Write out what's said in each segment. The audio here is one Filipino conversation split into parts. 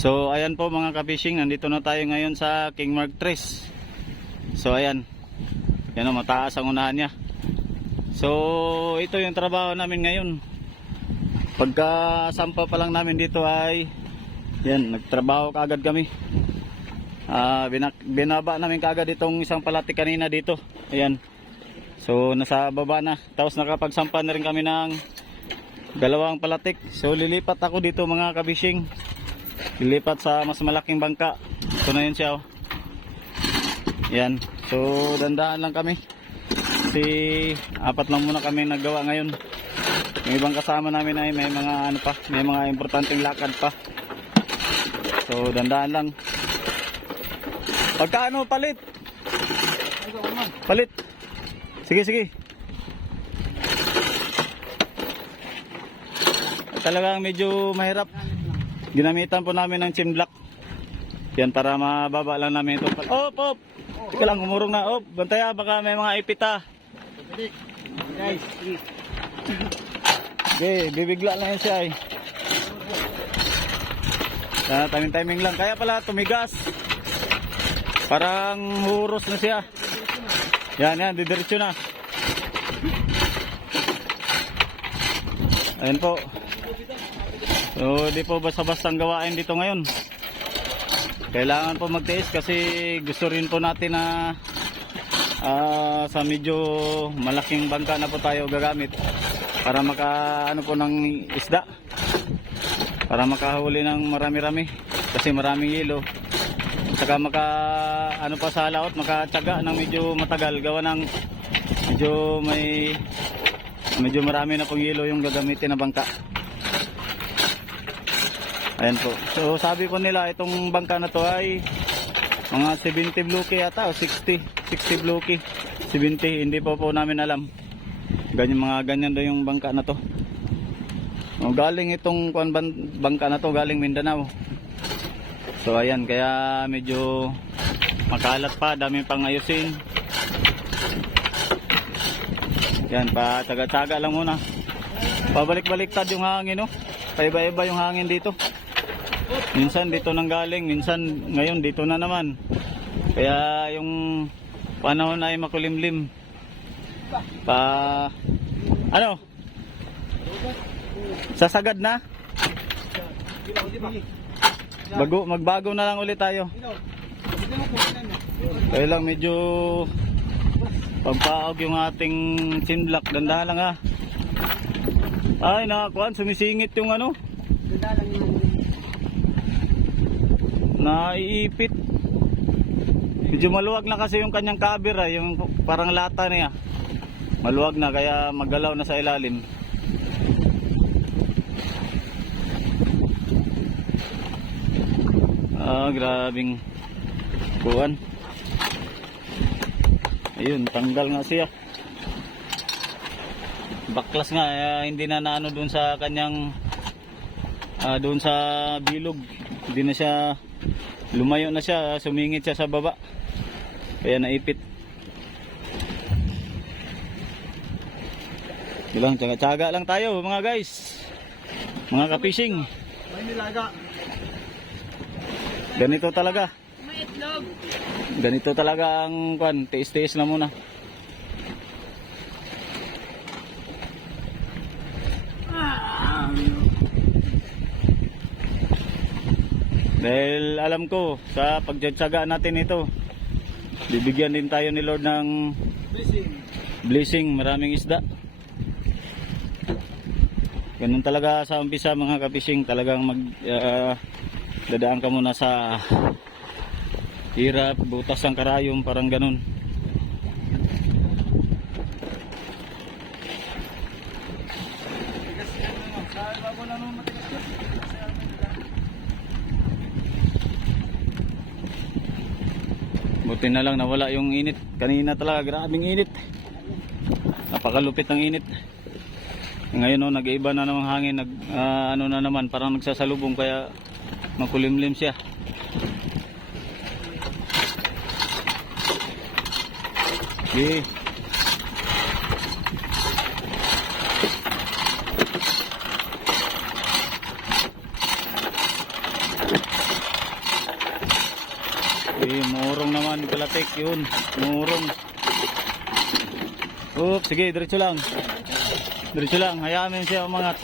So ayan po mga ka-fishing, nandito na tayo ngayon sa King Mark Tres. So ayan, yan o, mataas ang unahan niya. So ito yung trabaho namin ngayon. Pagka sampa pa lang namin dito ay yan, nagtrabaho kaagad kami. Binaba namin kaagad itong isang palatik kanina dito. Ayan. So nasa baba na. Tapos nakapagsampa na rin kami ng dalawang palatik. So lilipat ako dito mga ka-fishing. Lilipat sa mas malaking bangka. Ito na yun siya oh. Yan. So dandaan lang kami. Kasi apat lang muna kami naggawa ngayon. Yung ibang kasama namin ay may mga ano pa, may mga importanteng lakad pa. So dandaan lang. Pagkaano palit? Palit. Sige sige. Talagang medyo mahirap. Ginamitan po namin ng chimblak. Yan para mababa lang namin ito. Op op. Teka lang, umurong na. Op, bantaya baka may mga ipita. Guys. Okay, bibigla lang yan siya eh. Timing lang. Kaya pala tumigas. Parang huros na siya. Yan, didiretso na. Ayan po. So, di po basta-bastang gawain dito ngayon. Kailangan po magtiis kasi gusto rin po natin na sa medyo malaking bangka na po tayo gagamit para ano po ng isda, para makahuli ng marami-rami kasi maraming hilo, saka ano pa sa laot, makatsaga ng medyo matagal gawa ng medyo marami na pong hilo yung gagamitin na bangka. Ayan po. So sabi po nila itong bangka na to ay mga 70 bloke yata o 60 bloke. 70, hindi po namin alam. Ganyan daw yung bangka na to. O, galing itong bangka na to galing Mindanao. So ayan, kaya medyo makalat pa, dami pang ayusin. Yan, tsaga-tsaga lang muna. Pabalik-baliktad yung hangin, no? Paiba-iba yung hangin dito. Minsan dito nang galing, minsan ngayon dito na naman. Kaya yung panahon ay makulimlim. Ano? Sasagad na? Magbago na lang ulit tayo. Kaya lang medyo pagpaog yung ating chinlock. Dandahan lang ha. Ay nakakuan, sumisingit yung ano. Naiipit. Medyo maluwag na kasi yung kanyang cover yung parang lata niya. Maluwag na kaya magalaw na sa ilalim. Grabing kuwan. Ayun, tanggal nga siya. Baklas nga, hindi na naano doon sa kanyang doon sa bilog. Hindi na siya, lumayo na siya, sumingit siya sa baba. Kaya naipit. Ilang tsaga-tsaga lang tayo mga guys. Mga ka-fishing. May nilaga. Ganito talaga. May itlog. Ganito talaga ang kwan, tiis-tiis na muna. Dahil alam ko sa pagtsaga natin ito, bibigyan din tayo ni Lord ng blessing, maraming isda. Ganun talaga sa umpisa mga ka-fishing, talagang dadaan ka muna sa hirap, butas ng karayom, parang ganun. Buti na lang nawala yung init. Kanina talaga grabing init. Napakalupit ng init. Ngayon nag-iiba na namang hangin, ano na naman, parang nagsasalubong kaya makulimlim siya. Okay. Murong naman palatik yun. Murong. Oops, sige, diretso lang. Diretso lang, hayaan mo siya umangat.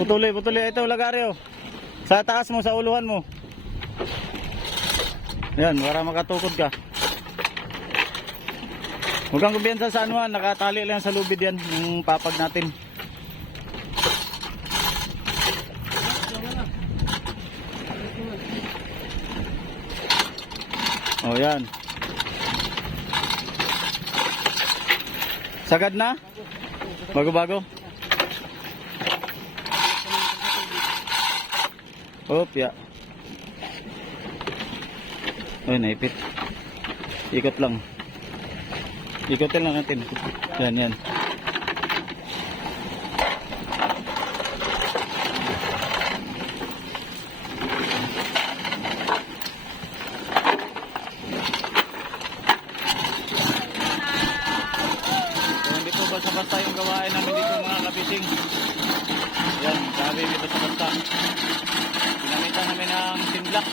Putuli, putuli. Ito, lagaryo. Sa taas mo, sa uluhan mo. Yan, para makatukod ka. Huwag kang kumpiyansa sa anuhan, nakatali lang sa lubid yan, yung papag natin. Oh, yan. Sagad na? Bago-bago? Oop, ya. Oh, naipit. Ikot lang. Ikotin lang natin. Yan, yan. Hindi po basta-basta yung gawain namin dito mga kabising. Yan, sabi dito basta-basta. Ginamitan namin ng simblak.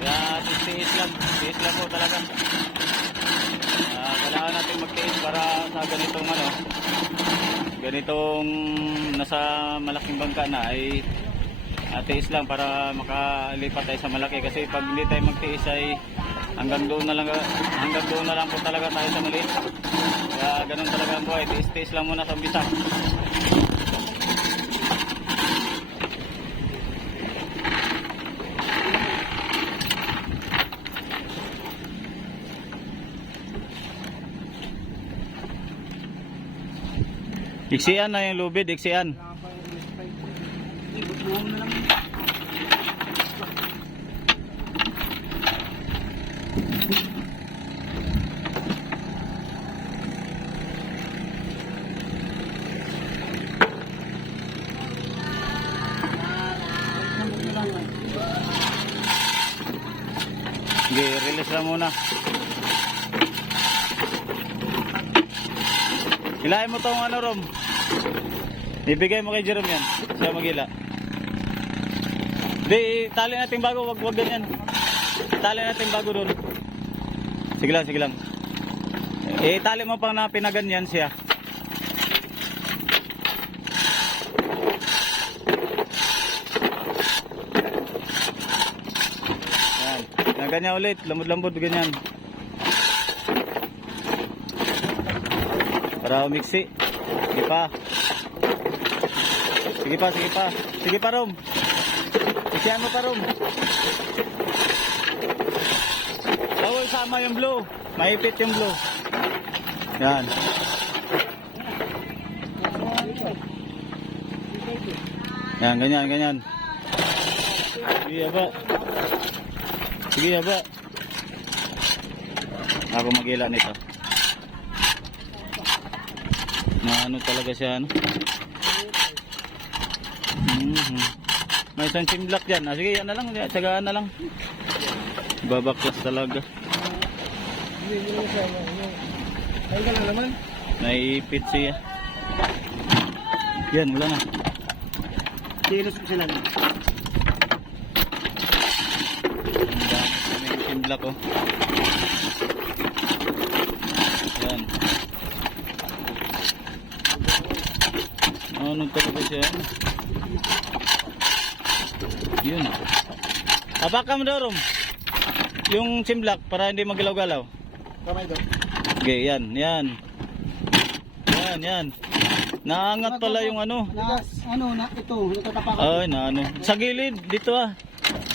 Kaya tiis lang po talaga. Kailangan natin magtiis para sa ganitong nasa malaking bangka na ay tiis lang para makalipat tayo sa malaki, kasi pag hindi tayo magtiis ay hanggang doon na lang po talaga tayo sa maliit. Kaya ganun talaga ang buhay, tiis lang muna sa umpisa. Iksian na yung lubid, iksian. Sige, release lang muna. Hilahin mo tong ano, Rom. Ibigay mo kay Jerome yan. Siya magila. Di, tali natin bago. Wag ganyan. Tali natin bago doon. Sige lang. Tali mo pang na pinaganyan siya. Yan. Ganyan ulit. Lambot-lambot ganyan. Para umiksi. Sige pa, Rom. Isiyan mo pa, Rom. Bawal sama yung blue. Maipit yung blue. Yan. Yan, ganyan. Sige, haba. Ako mag-ila nito. Ano talaga siya, ano? May isang simblak dyan. Sige, yan na lang. Tsagaan na lang. Babaklas talaga. Ayun ka lang naman. Naipit siya. Yan, wala na. Kilos ko sila. Ang dami yung simblak, oh. Yan. Ano talaga siya? Yun. Abaka mo daw, Rom. Yung simblak para hindi magalaw-galaw. Kamay daw. Okay, yan. Naangat pala yung ano. Ito, natatapakan. Ay, ano. Sa gilid, dito ah.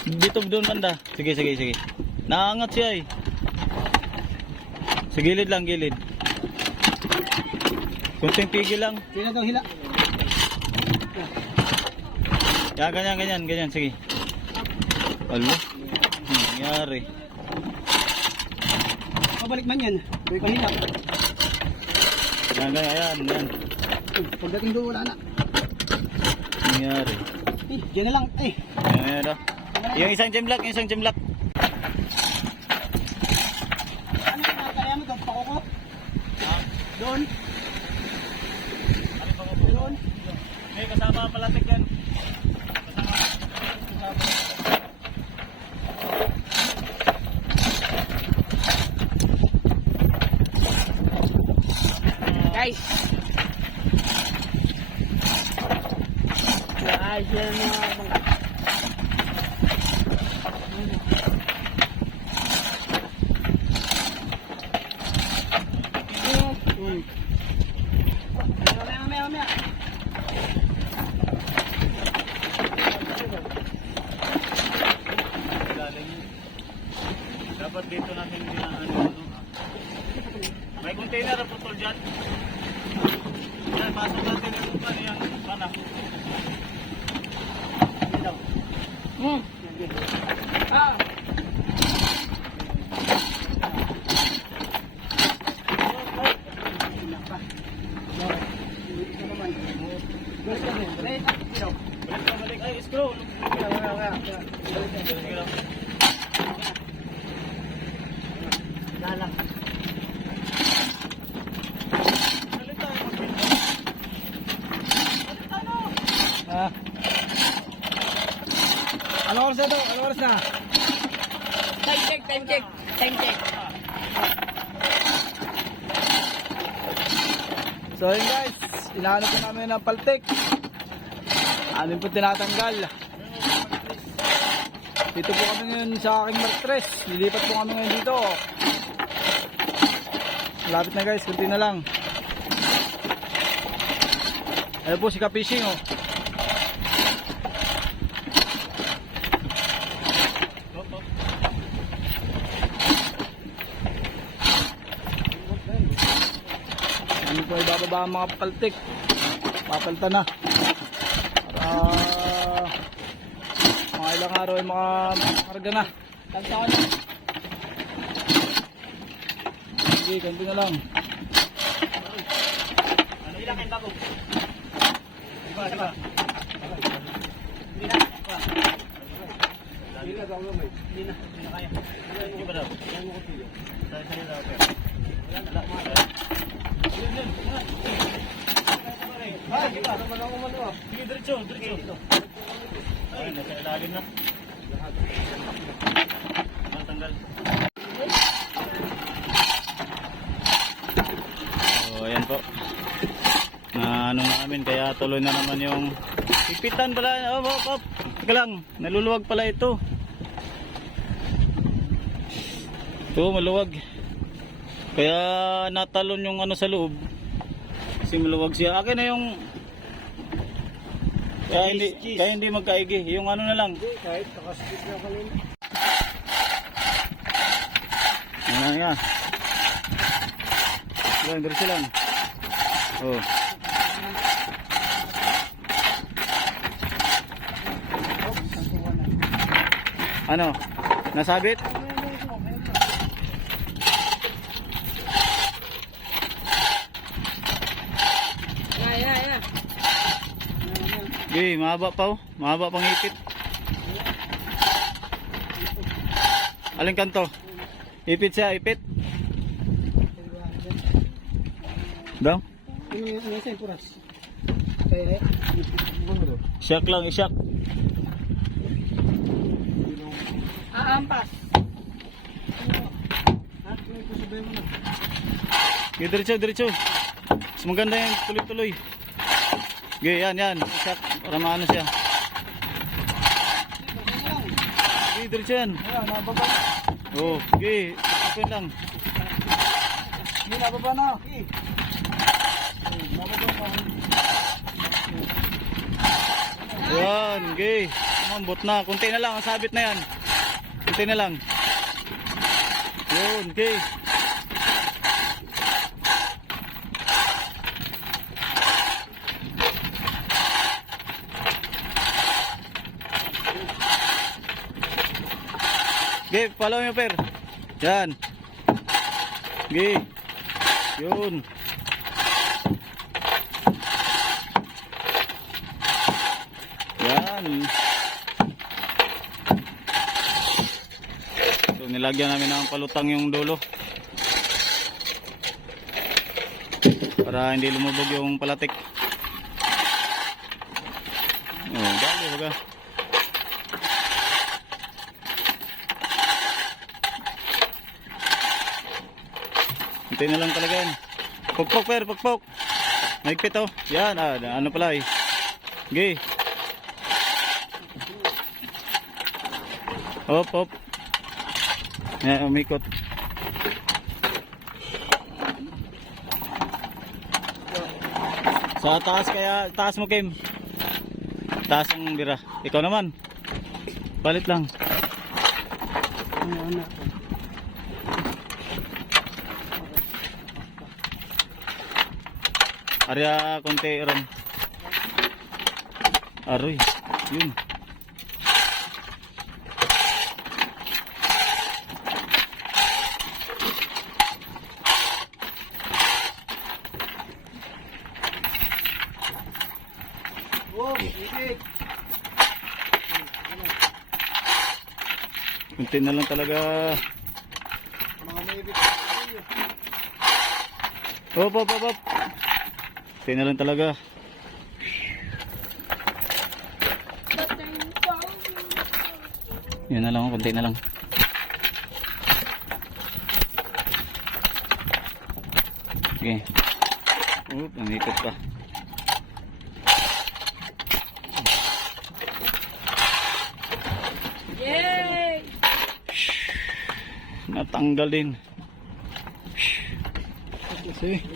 Dito doon banda. Sige. Naangat siya eh. Sa gilid lang, gilid. Kunting pigil lang. Sila daw hila. Ya, ganyan. Sige. Alo. Nangyari. Pabalik man yan. Doy ka hila. Yan. Pagdating doon, wala na. Nangyari. Diyan na lang. Yan oh. Yung isang jemblak. Ano yung nakakaya mo doon? Pakoko? Doon? guys. Ayos yan mga bangka. Mamaya. Dapat dito natin ano. May container na putol dyan. Yan, pasok natin yung pan yan. Pana. Ah. Balik. Ay, screw. Lalak. Ah. Ano oras na to? Ano oras na? Time check. So yun guys, inaano po namin ng paltik. Amin po tinatanggal. Dito po kami ngayon sa aking martres. Lilipat po kami ngayon dito. Malapit na guys, kunti na lang. Ayan po si Kapishing oh. Ano po ibababa ang mga paltik. Papalta na. Para mga ilang araw ay makakarga na. Tagtakan na. Sige, ganti na lang. Ano ilang kayo bago? Diba? Hindi na kaya. Hindi ba daw? Sali daw. Sige, diretso. Ay, nasa ilalim na. Matanggal. So, ayan po. Na ano namin, kaya tuloy na naman yung ipitan pala. Op. Teka lang, naluluwag pala ito. Ito, maluwag. Kaya natalon yung ano sa loob. Kasi maluwag siya. Akin na yung kaya hindi magkaigi. Yung ano na lang. Kahit nakaskip na kanina. Ano nga. Lang, diretso lang. Oh. Ano? Nasabit? Ya. Okay, mahaba pa oh. Mahaba pang ipit. Alin kanto? Ipit siya, ipit. Daw? Ano sa puras? Kaya Shock lang, i-shock. Aampas. Okay, diretso. Mas maganda yan, tuloy-tuloy. Okay, yan. I-shock para maano siya. Okay, diretso yan. Ayan, nababa na. Oh, okay. Open lang. Hindi, nababa na. Okay. Nababa na. Yan, okay. Umambot na. Kunti na lang, ang sabit na yan. Kunti na lang. Yun, okay. Okay, follow me, per. Yan. Okay. Yun. Yan. So, nilagyan namin ng palutang yung dulo. Para hindi lumubog yung palatik. Oh, bago baga. Hintay na lang talaga yan. Pukpok, per, pukpok. Mahigpit oh. Yan, ano pala eh. Okay. Hop, hop. Yan, umikot. Sa taas kaya, taas mo Kim. Taas ang bira. Ikaw naman. Palit lang. Arya konti ron. Aroy, yun. Kunti na lang talaga. Hop, hop, hop, hop. Kunti na lang talaga. Yun na lang, kunti na lang. Okay. Namikot pa. Yay! Natanggal din.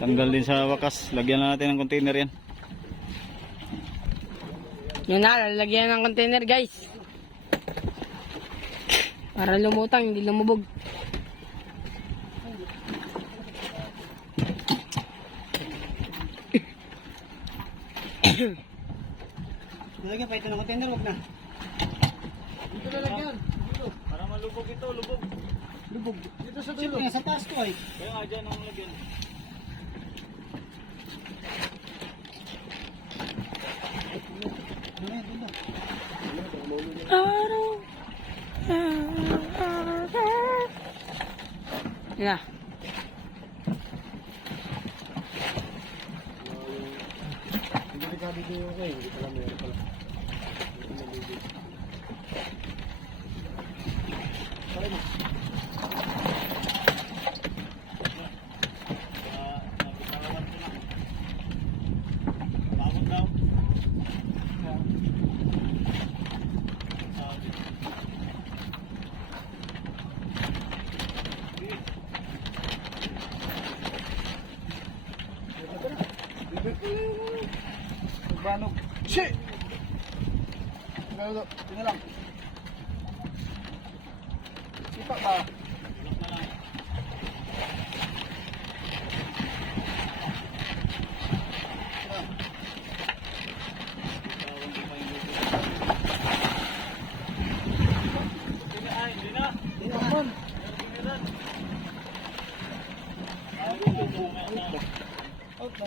Tanggal din sa wakas. Lagyan na natin ng container yan. Yun na, lalagyan ng container guys. Para lumutang, hindi lumubog. Nalagyan pa ito ng container, wag na. Dito lalagyan. Para malubog ito, lubog. Lubog. Dito sa dulo. Sa taas ko ay. Kaya nga dyan ang lagyan. Yan na. Delikado din yung kayo. Hindi pala meron pala. Banog. Shit! Tingnan lang. Sipak ba? Okay.